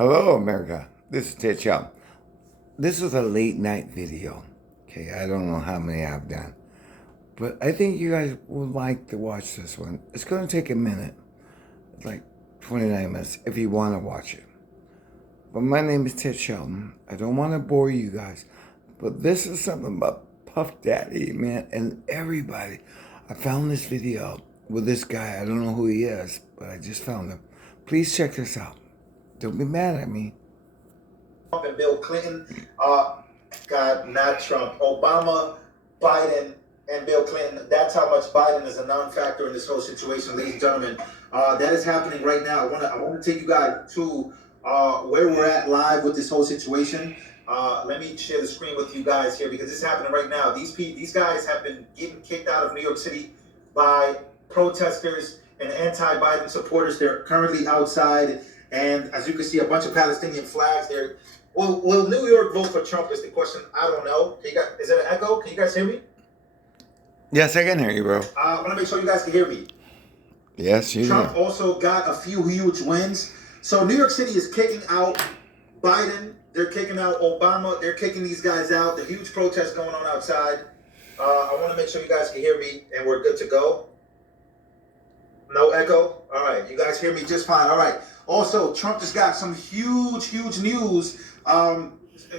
Hello, America. This is Ted Shaw. This is a late night video. Okay, I don't know how many I've done, but I think you guys would like to watch this one. It's going to take a minute, it's like 29 minutes, if you want to watch it. But my name is Ted Shelton. I don't want to bore you guys, but this is something about Puff Daddy, man, and everybody. I found this video with this guy. I don't know who he is, but I just found him. Please check this out. Don't be mad at me. Trump and Bill Clinton, not Trump, Obama, Biden, and Bill Clinton. That's how much Biden is a non-factor in this whole situation, ladies and gentlemen. That is happening right now. I want to take you guys to where we're at live with this whole situation. Let me share the screen with you guys here because it's happening right now. These guys have been getting kicked out of New York City by protesters and anti-Biden supporters. They're currently outside. And as you can see, a bunch of Palestinian flags there. Will New York vote for Trump is the question. I don't know. Is it an echo? Can you guys hear me? Yes, I can hear you, bro. I want to make sure you guys can hear me. Yes, you Trump also got a few huge wins. So New York City is kicking out Biden. They're kicking out Obama. They're kicking these guys out. The huge protests going on outside. I want to make sure you guys can hear me and we're good to go. No echo? All right. You guys hear me just fine. All right. Also, Trump just got some huge news.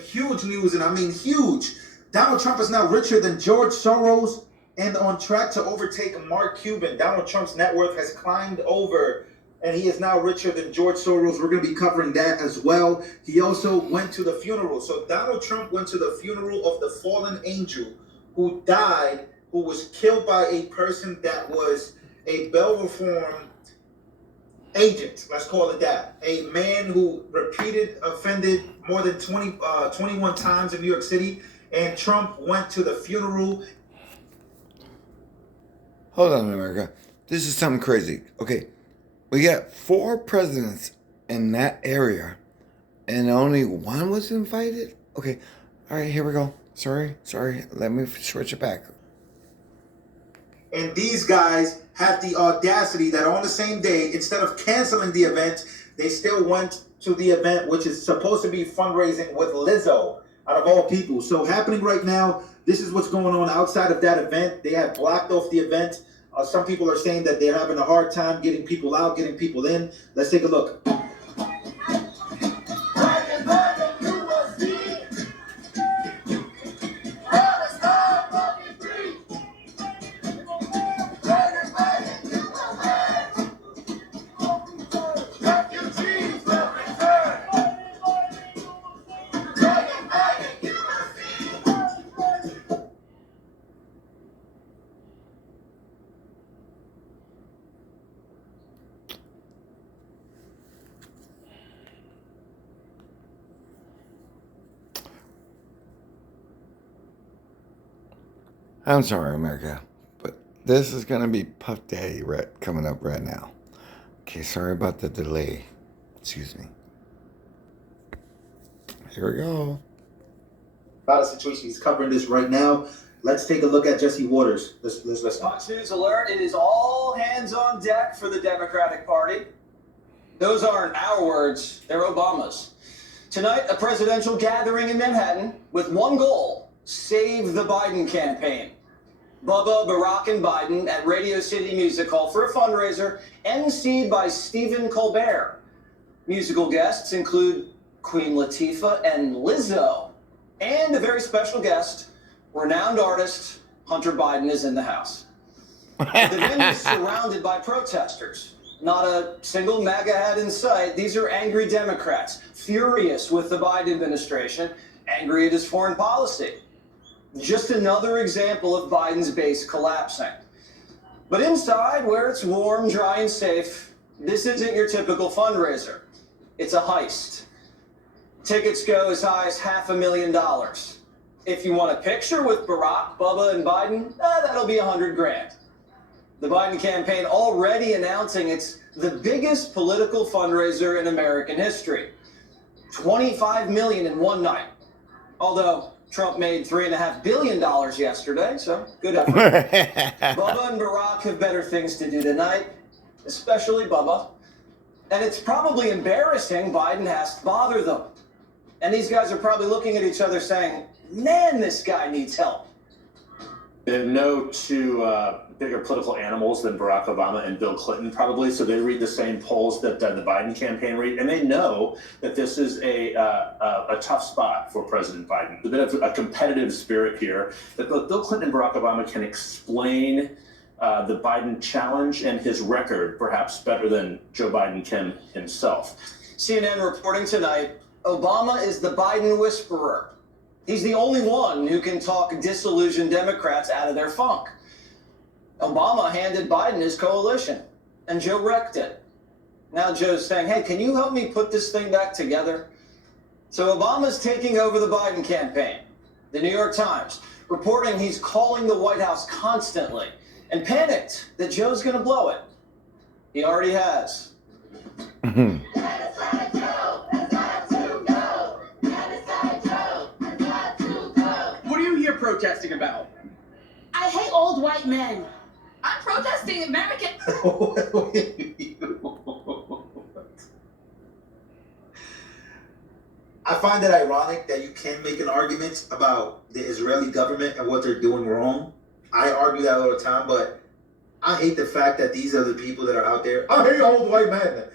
Huge news, and I mean huge. Donald Trump is now richer than George Soros and on track to overtake Mark Cuban. Donald Trump's net worth has climbed over, and he is now richer than George Soros. We're going to be covering that as well. He also went to the funeral. So Donald Trump went to the funeral of the fallen angel who died, who was killed by a person that was a Belleform agent, let's call it that. A man who offended more than 21 times in New York City, and Trump went to the funeral. Hold on, America. This is something crazy. Okay, we got 4 presidents in that area, and only one was invited? Okay, all right, here we go. Sorry. Let me switch it back. And these guys have the audacity that on the same day, instead of canceling the event, they still went to the event, which is supposed to be fundraising with Lizzo, out of all people. So happening right now, this is what's going on outside of that event. They have blocked off the event. Some people are saying that they're having a hard time getting people out, getting people in. Let's take a look. I'm sorry, America, but this is going to be Puff Daddy coming up right now. Okay, sorry about the delay. Excuse me. Here we go. About a situation, he's covering this right now. Let's take a look at Jesse Waters. Let's listen. Fox News alert. It is all hands on deck for the Democratic Party. Those aren't our words, they're Obama's. Tonight, a presidential gathering in Manhattan with one goal: save the Biden campaign. Bubba, Barack, and Biden at Radio City Music Hall for a fundraiser emceed by Stephen Colbert. Musical guests include Queen Latifah and Lizzo. And a very special guest, renowned artist Hunter Biden, is in the house. The venue is surrounded by protesters. Not a single MAGA hat in sight. These are angry Democrats, furious with the Biden administration, angry at his foreign policy. Just another example of Biden's base collapsing. But inside, where it's warm, dry, and safe, this isn't your typical fundraiser. It's a heist. Tickets go as high as $500,000. If you want a picture with Barack, Bubba, and Biden, that'll be $100,000. The Biden campaign already announcing it's the biggest political fundraiser in American history. $25 million in one night. Although Trump made $3.5 billion yesterday, so good effort. Bubba and Barack have better things to do tonight, especially Bubba. And it's probably embarrassing Biden has to bother them. And these guys are probably looking at each other saying, man, this guy needs help. They're no two bigger political animals than Barack Obama and Bill Clinton, probably. So they read the same polls that the Biden campaign read, and they know that this is a tough spot for President Biden. A bit of a competitive spirit here. That both Bill Clinton and Barack Obama can explain the Biden challenge and his record perhaps better than Joe Biden can himself. CNN reporting tonight, Obama is the Biden whisperer. He's the only one who can talk disillusioned Democrats out of their funk. Obama handed Biden his coalition, and Joe wrecked it. Now Joe's saying, hey, can you help me put this thing back together? So Obama's taking over the Biden campaign. The New York Times reporting he's calling the White House constantly and panicked that Joe's going to blow it. He already has. What are you here protesting about? I hate old white men. I'm protesting American. I find it ironic that you can make an argument about the Israeli government and what they're doing wrong. I argue that all the time, but I hate the fact that these are the people that are out there. I hate old white men.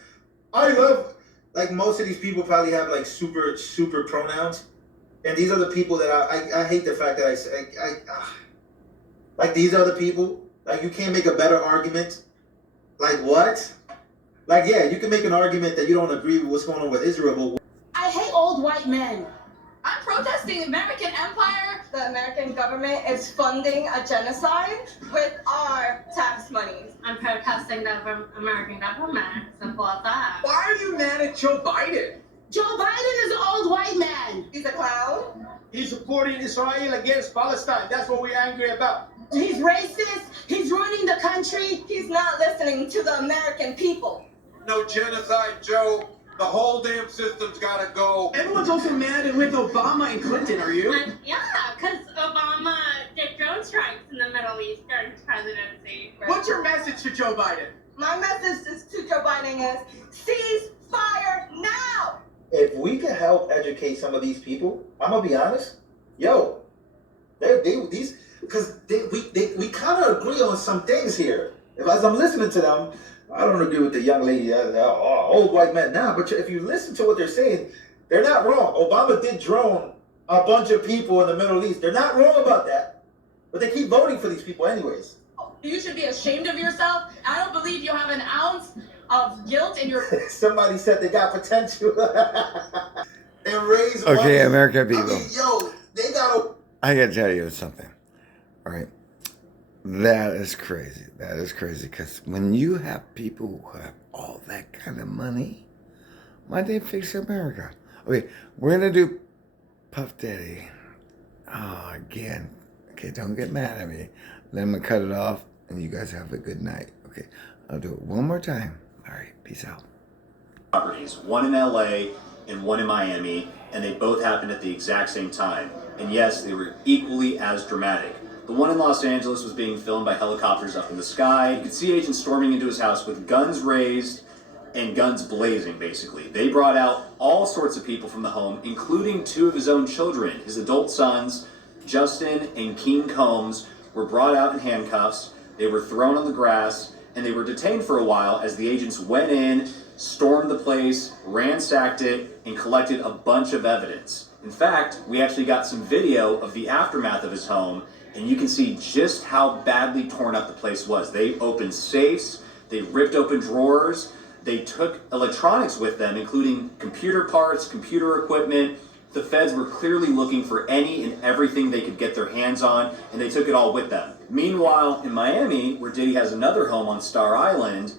I love, like, most of these people probably have like super pronouns, and these are the people that I hate the fact that like, these are the people. Like, you can't make a better argument. Like, what? Like, yeah, you can make an argument that you don't agree with what's going on with Israel, but I hate old white men. I'm protesting American empire. The American government is funding a genocide with our tax money. I'm protesting the American government. Simple as that. Why are you mad at Joe Biden? Joe Biden is an old white man. He's a clown. He's supporting Israel against Palestine. That's what we're angry about. He's racist. He's ruining the country. He's not listening to the American people. No genocide, Joe. The whole damn system's gotta go. Everyone's also mad with Obama and Clinton, are you? Yeah, because Obama did drone strikes in the Middle East during his presidency. What's your message to Joe Biden? My message to Joe Biden is cease fire now. if we can help educate some of these people, I'm gonna be honest, yo, we kind of agree on some things here. As I'm listening to them, I don't agree with the young lady, old white man now, but if you listen to what they're saying, they're not wrong. Obama did drone a bunch of people in the Middle East. They're not wrong about that, but they keep voting for these people anyways. You should be ashamed of yourself. I don't believe you have an ounce of guilt in your... Somebody said they got potential. And raise Okay, money. American people. I mean, yo, they gotta... I gotta tell you something. All right. That is crazy. That is crazy. Because when you have people who have all that kind of money, why they fix America? Okay, we're going to do Puff Daddy. Oh, again. Okay, don't get mad at me. Then I'm going to cut it off, and you guys have a good night. Okay, I'll do it one more time. All right, peace out. Properties, one in LA and one in Miami, and they both happened at the exact same time. And yes, they were equally as dramatic. The one in Los Angeles was being filmed by helicopters up in the sky. You could see agents storming into his house with guns raised and guns blazing, basically. They brought out all sorts of people from the home, including two of his own children. His adult sons, Justin and Keene Combs, were brought out in handcuffs. They were thrown on the grass, and they were detained for a while as the agents went in, stormed the place, ransacked it, and collected a bunch of evidence. In fact, we actually got some video of the aftermath of his home, and you can see just how badly torn up the place was. They opened safes, they ripped open drawers, they took electronics with them, including computer parts, computer equipment. The feds were clearly looking for any and everything they could get their hands on, and they took it all with them. Meanwhile, in Miami, where Diddy has another home on Star Island,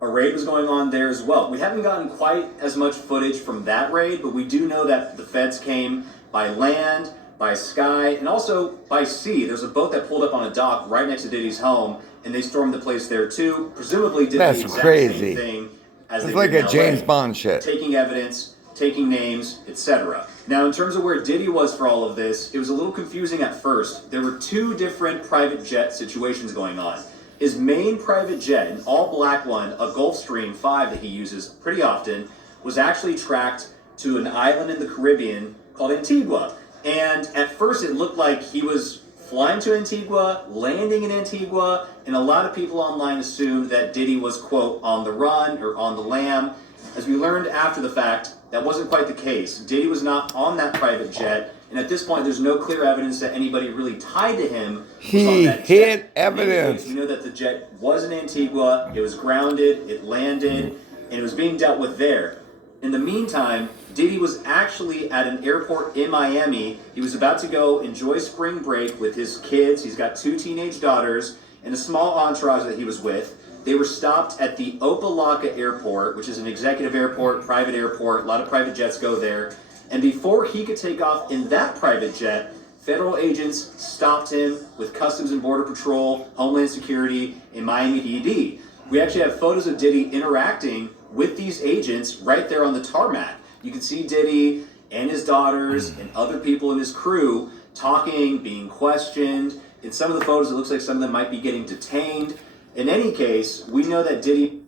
a raid was going on there as well. We haven't gotten quite as much footage from that raid, but we do know that the feds came by land, by sky, and also by sea. There's a boat that pulled up on a dock right next to Diddy's home, and they stormed the place there too. Presumably did the exact same thing as it's they like did in a LA, James Bond shit. taking evidence, taking names, etc. Now, in terms of where Diddy was for all of this, it was a little confusing at first. There were two different private jet situations going on. His main private jet, an all-black one, a Gulfstream 5 that he uses pretty often, was actually tracked to an island in the Caribbean called Antigua. And at first it looked like he was flying to Antigua, landing in Antigua, and a lot of people online assumed that Diddy was, quote, on the run or on the lam. As we learned after the fact, that wasn't quite the case. Diddy was not on that private jet, and at this point there's no clear evidence that anybody really tied to him was on that jet. Hid evidence. We know that the jet was in Antigua, it was grounded, it landed, and it was being dealt with there. In the meantime, Diddy was actually at an airport in Miami. He was about to go enjoy spring break with his kids. He's got 2 teenage daughters and a small entourage that he was with. They were stopped at the Opa-locka Airport, which is an executive airport, private airport. A lot of private jets go there. And before he could take off in that private jet, federal agents stopped him with Customs and Border Patrol, Homeland Security, and Miami PD. We actually have photos of Diddy interacting with these agents right there on the tarmac. You can see Diddy and his daughters and other people in his crew talking, being questioned. In some of the photos, it looks like some of them might be getting detained. In any case, we know that Diddy...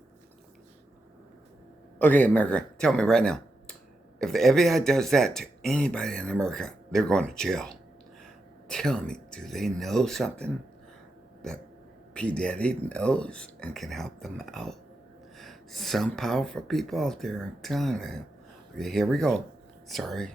Okay, America, tell me right now. If the FBI does that to anybody in America, they're going to jail. Tell me, do they know something that P. Diddy knows and can help them out? Some powerful people out there, I'm telling you. Okay, here we go. Sorry.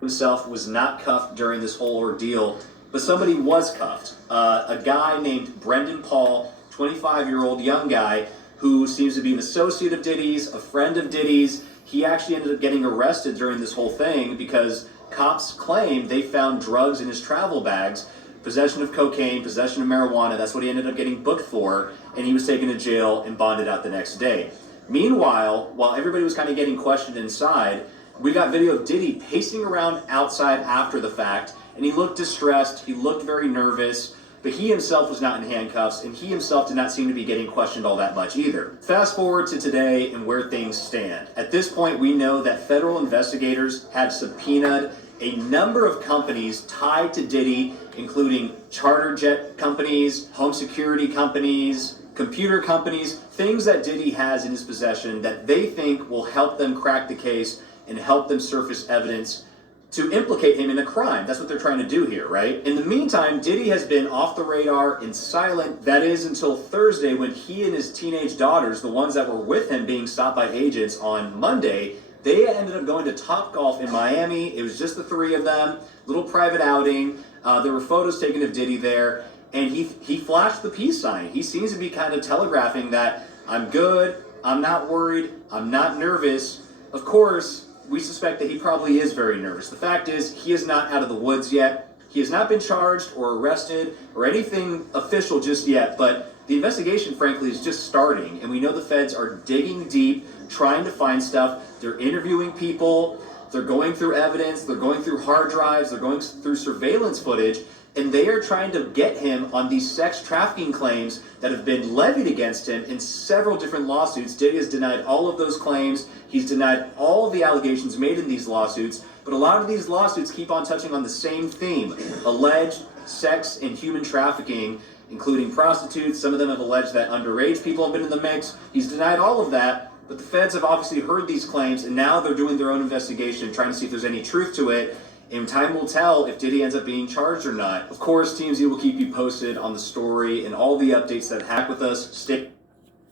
Himself was not cuffed during this whole ordeal, but somebody was cuffed. A guy named Brendan Paul, 25-year-old young guy, who seems to be an associate of Diddy's, a friend of Diddy's. He actually ended up getting arrested during this whole thing because cops claim they found drugs in his travel bags, possession of cocaine, possession of marijuana. That's what he ended up getting booked for, and he was taken to jail and bonded out the next day. Meanwhile, while everybody was kind of getting questioned inside, we got video of Diddy pacing around outside after the fact, and he looked distressed, he looked very nervous, but he himself was not in handcuffs, and he himself did not seem to be getting questioned all that much either. Fast forward to today and where things stand. At this point, we know that federal investigators have subpoenaed a number of companies tied to Diddy, including charter jet companies, home security companies, computer companies, things that Diddy has in his possession that they think will help them crack the case and help them surface evidence to implicate him in a crime. That's what they're trying to do here, right? In the meantime, Diddy has been off the radar and silent. That is until Thursday when he and his teenage daughters, the ones that were with him being stopped by agents on Monday, they ended up going to Topgolf in Miami. It was just the 3 of them, little private outing. There were photos taken of Diddy there, and he flashed the peace sign. He seems to be kind of telegraphing that I'm good, I'm not worried, I'm not nervous. Of course, we suspect that he probably is very nervous. The fact is, he is not out of the woods yet. He has not been charged or arrested or anything official just yet, but the investigation, frankly, is just starting, and we know the feds are digging deep, trying to find stuff. They're interviewing people, they're going through evidence, they're going through hard drives, they're going through surveillance footage, and they are trying to get him on these sex trafficking claims that have been levied against him in several different lawsuits. Diddy has denied all of those claims. He's denied all of the allegations made in these lawsuits, but a lot of these lawsuits keep on touching on the same theme, alleged sex and human trafficking, including prostitutes. Some of them have alleged that underage people have been in the mix. He's denied all of that, but the feds have obviously heard these claims, and now they're doing their own investigation, trying to see if there's any truth to it. And time will tell if Diddy ends up being charged or not. Of course, TMZ will keep you posted on the story and all the updates that hack with us. Stick.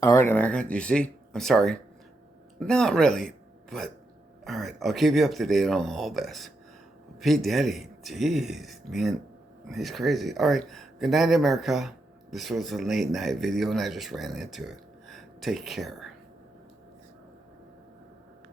All right, America, you see? I'm sorry. Not really, but all right, I'll keep you up to date on all this. P. Diddy, jeez, man, he's crazy. All right, good night, America. This was a late night video, and I just ran into it. Take care.